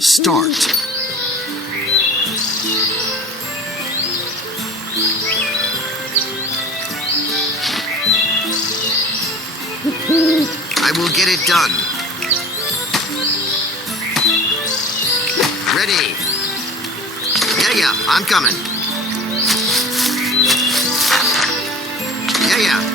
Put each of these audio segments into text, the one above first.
Start. I will get it done. Ready. Yeah, I'm coming. Yeah.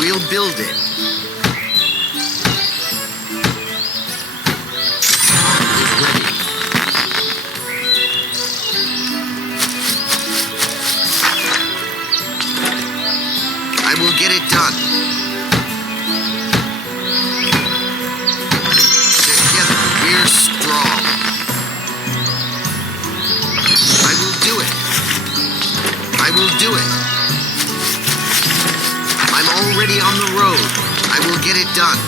We'll build it. Ready. I will get it done. Together, we're strong. I will do it. I will do it. I'm already on the road. I will get it done.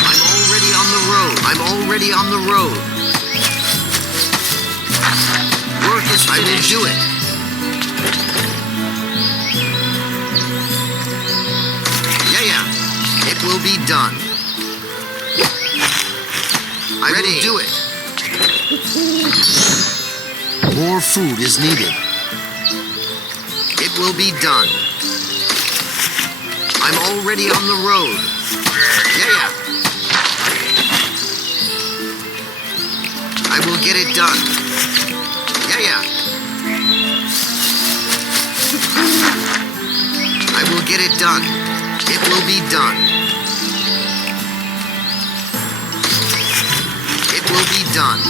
I'm already on the road. I'm already on the road. Work is finished. I will do it. Yeah. It will be done. I will do it. More food is needed. It will be done. I'm already on the road. Yeah. I will get it done. Yeah. I will get it done. It will be done. It will be done.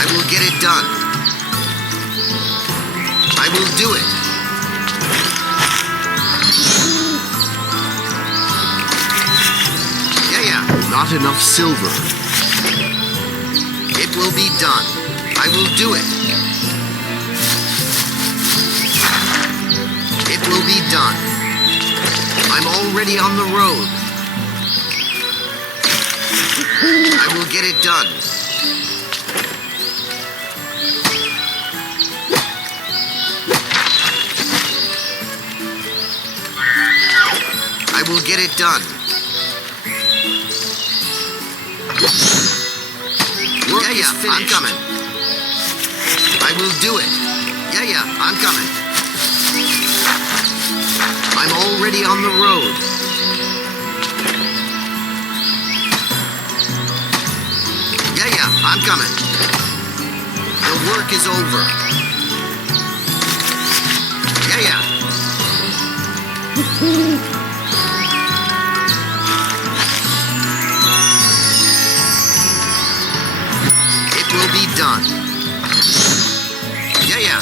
I will get it done. I will do it. Yeah. Not enough silver. It will be done. I will do it. It will be done. I'm already on the road. I will get it done. I will get it done. Work is finished. I'm coming. I will do it. Yeah, I'm coming. I'm already on the road. Yeah, I'm coming. The work is over. Yeah. It will be done. Yeah.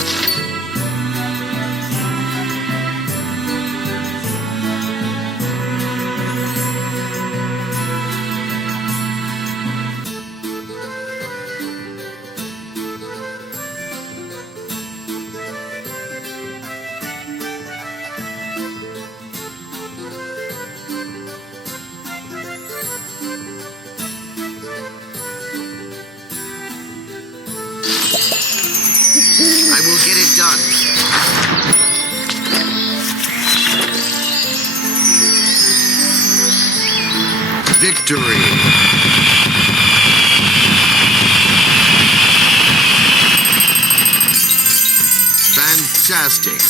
I will get it done. Victory. Fantastic.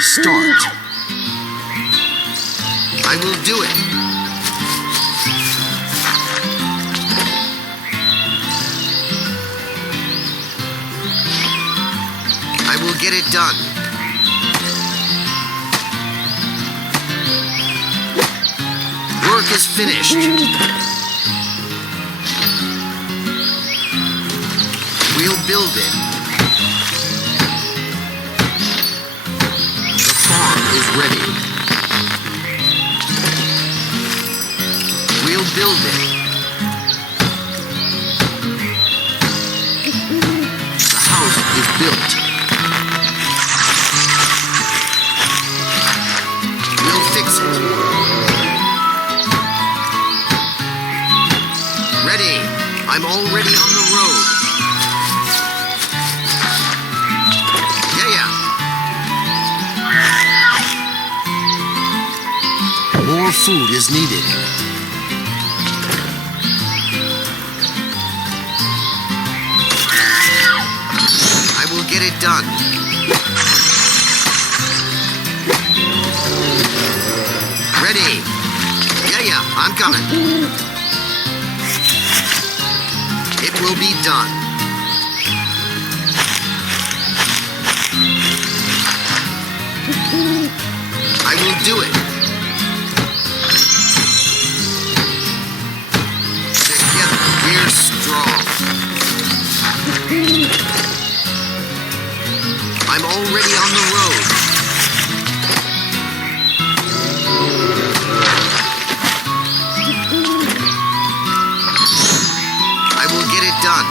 Start. I will do it. I will get it done. Work is finished. We'll build it. The farm is ready. We'll build it. The house is built. We'll fix it. Ready. I'm already on the road. More food is needed. I will get it done. Ready. Yeah, I'm coming. It will be done. I will do it. We're strong. I'm already on the road. I will get it done.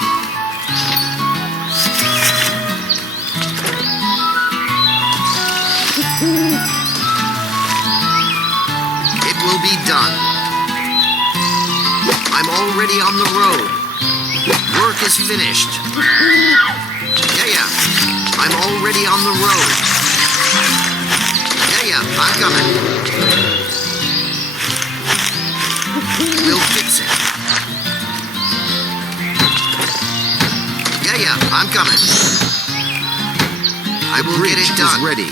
It will be done. I'm already on the road. Work is finished. Yeah, I'm already on the road. Yeah, I'm coming. We'll fix it. Yeah, I'm coming. I will get it done. Ready.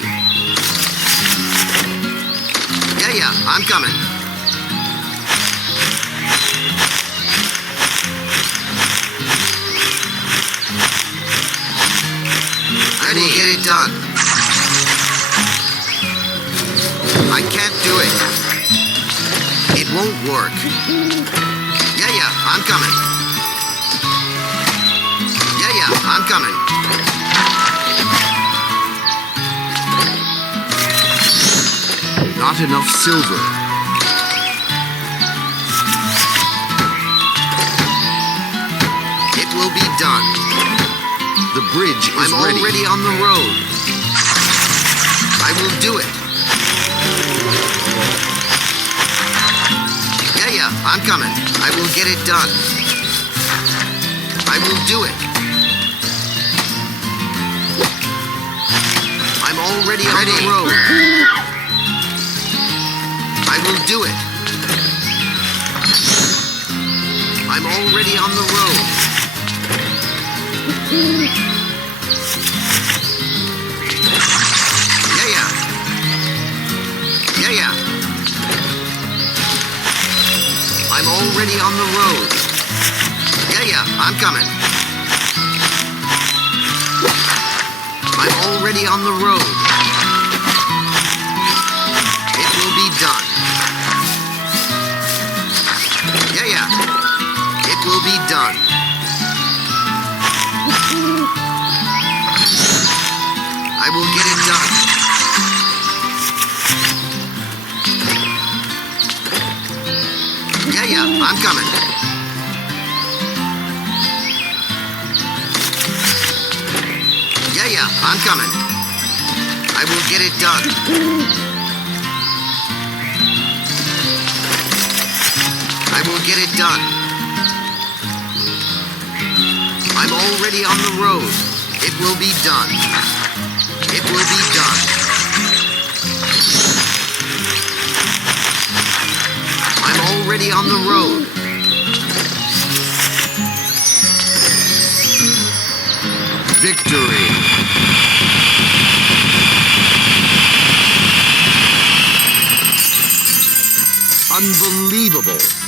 Yeah, I'm coming. I will get it done. I can't do it. It won't work. Yeah, I'm coming. Yeah, I'm coming. Not enough silver. It will be done. The bridge is ready. I'm already on the road. I will do it. Yeah, I'm coming. I will get it done. I will do it. I'm already on the road. I will do it. I'm already on the road. Yeah. I'm already on the road. Yeah, I'm coming. I'm already on the road. It will be done. Yeah. It will be done. I will get it done. Yeah, I'm coming. Yeah, I'm coming. I will get it done. I will get it done. I'm already on the road. It will be done. It will be done. I'm already on the road. Victory. Unbelievable.